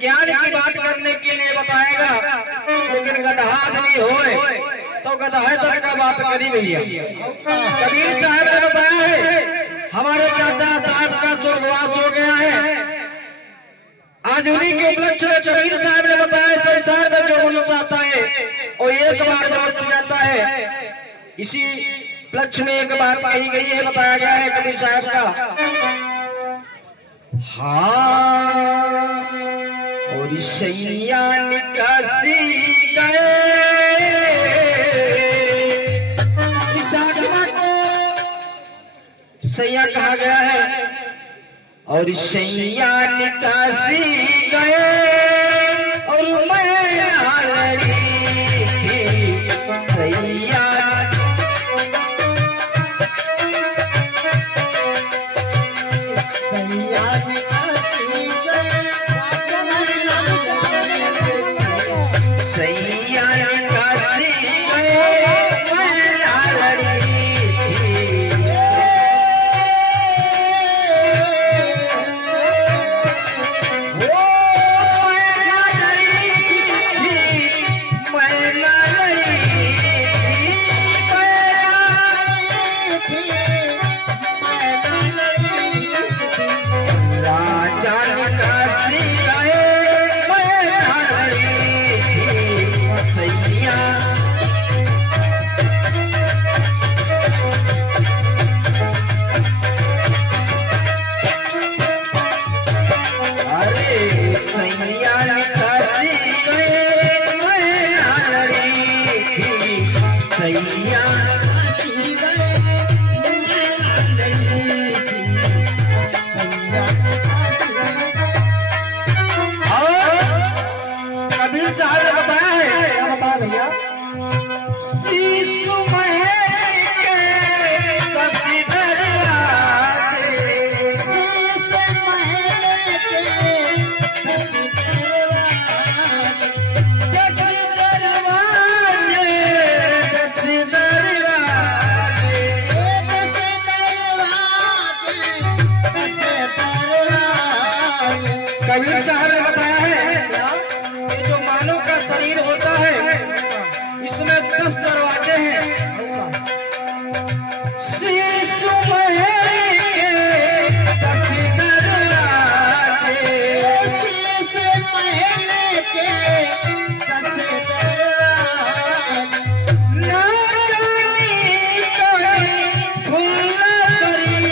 ज्ञान की बात करने के लिए बताएगा, लेकिन गधा आदमी होए तो गधाएतर का बात करी भैया। कबीर साहब ने बताया है हमारे दादा साहब का स्वर्गवास हो गया है। आज उन्हीं के उपलक्ष्य में कबीर साहब ने बताया संसार में जो होना चाहता है वो एक बार जब हो जाता है। इसी उपलक्ष्य में एक बात कही गई है, बताया गया है कबीर साहब का। हाँ और सैया निकासी गए, इस आत्मा को सैया कहा गया है। और सैया निकासी गए और मैं लड़ी थी सैया। कबीर साहब ने बताया है, क्या बताया भैया? शीशु महल के कसी दरवाजे, शीशु महल के कसी दरवाजे, कसी दरवाजे, कसी दरवाजे, कसी दरवाजे। कबीर साहब ने बताया है जो मानव का शरीर होता है इसमें 10 दरवाजे हैं। शीशु महल के 10 दरवाजे, शीशु महल के 10 दरवाजे। ना जानी कोई फूल करी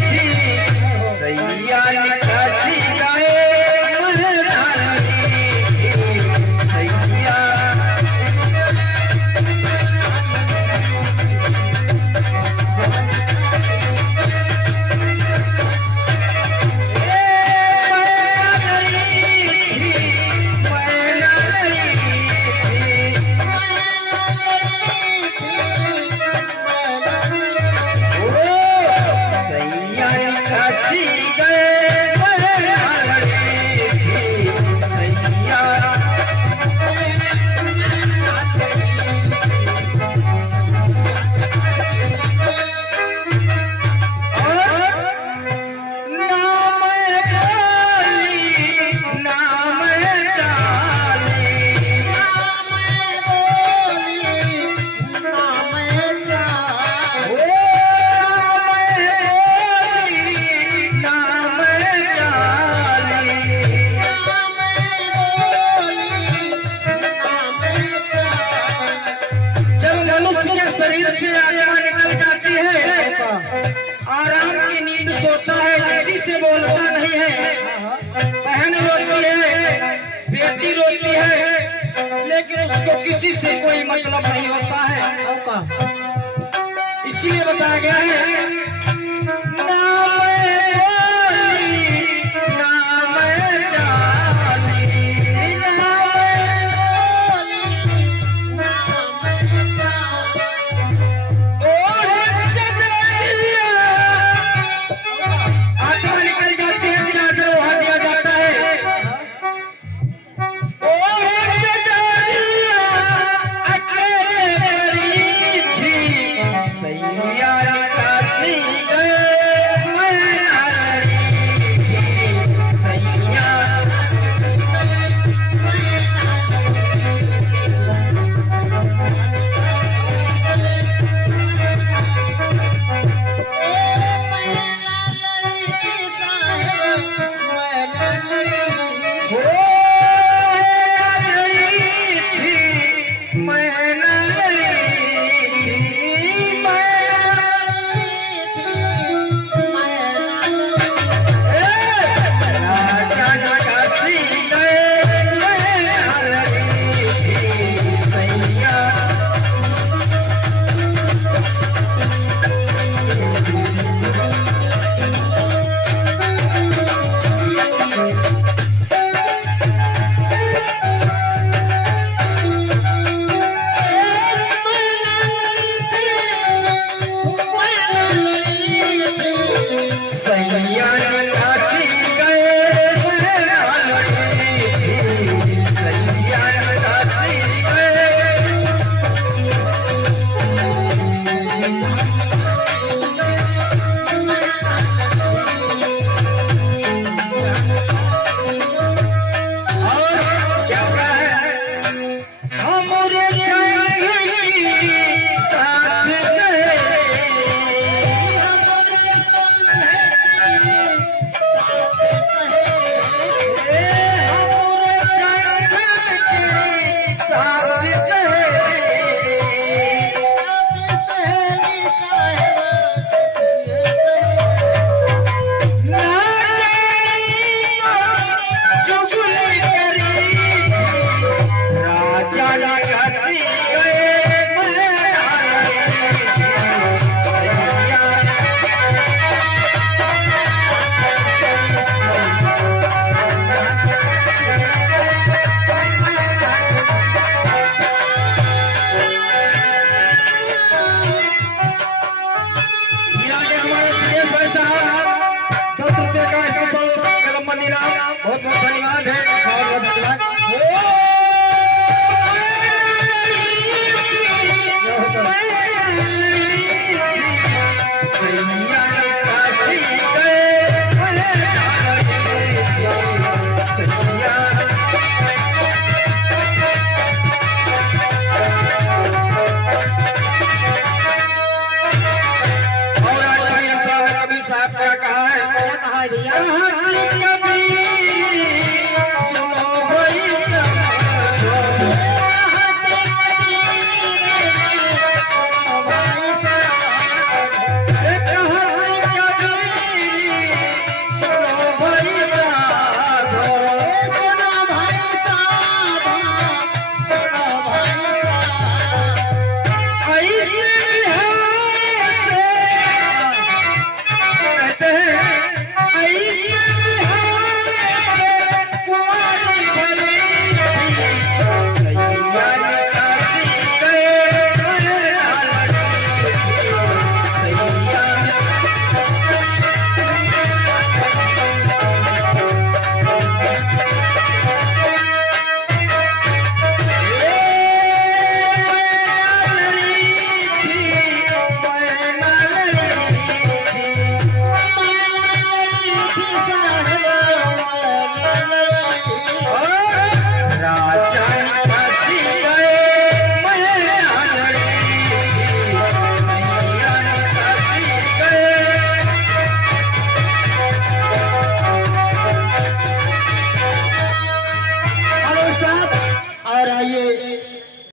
थी सैया निकासी गए आराम की नींद सोता है, किसी से बोलता नहीं है। बहन रोती है, बेटी रोती है, लेकिन उसको किसी से कोई मतलब नहीं होता है। इसलिए बताया गया है ना है भैया।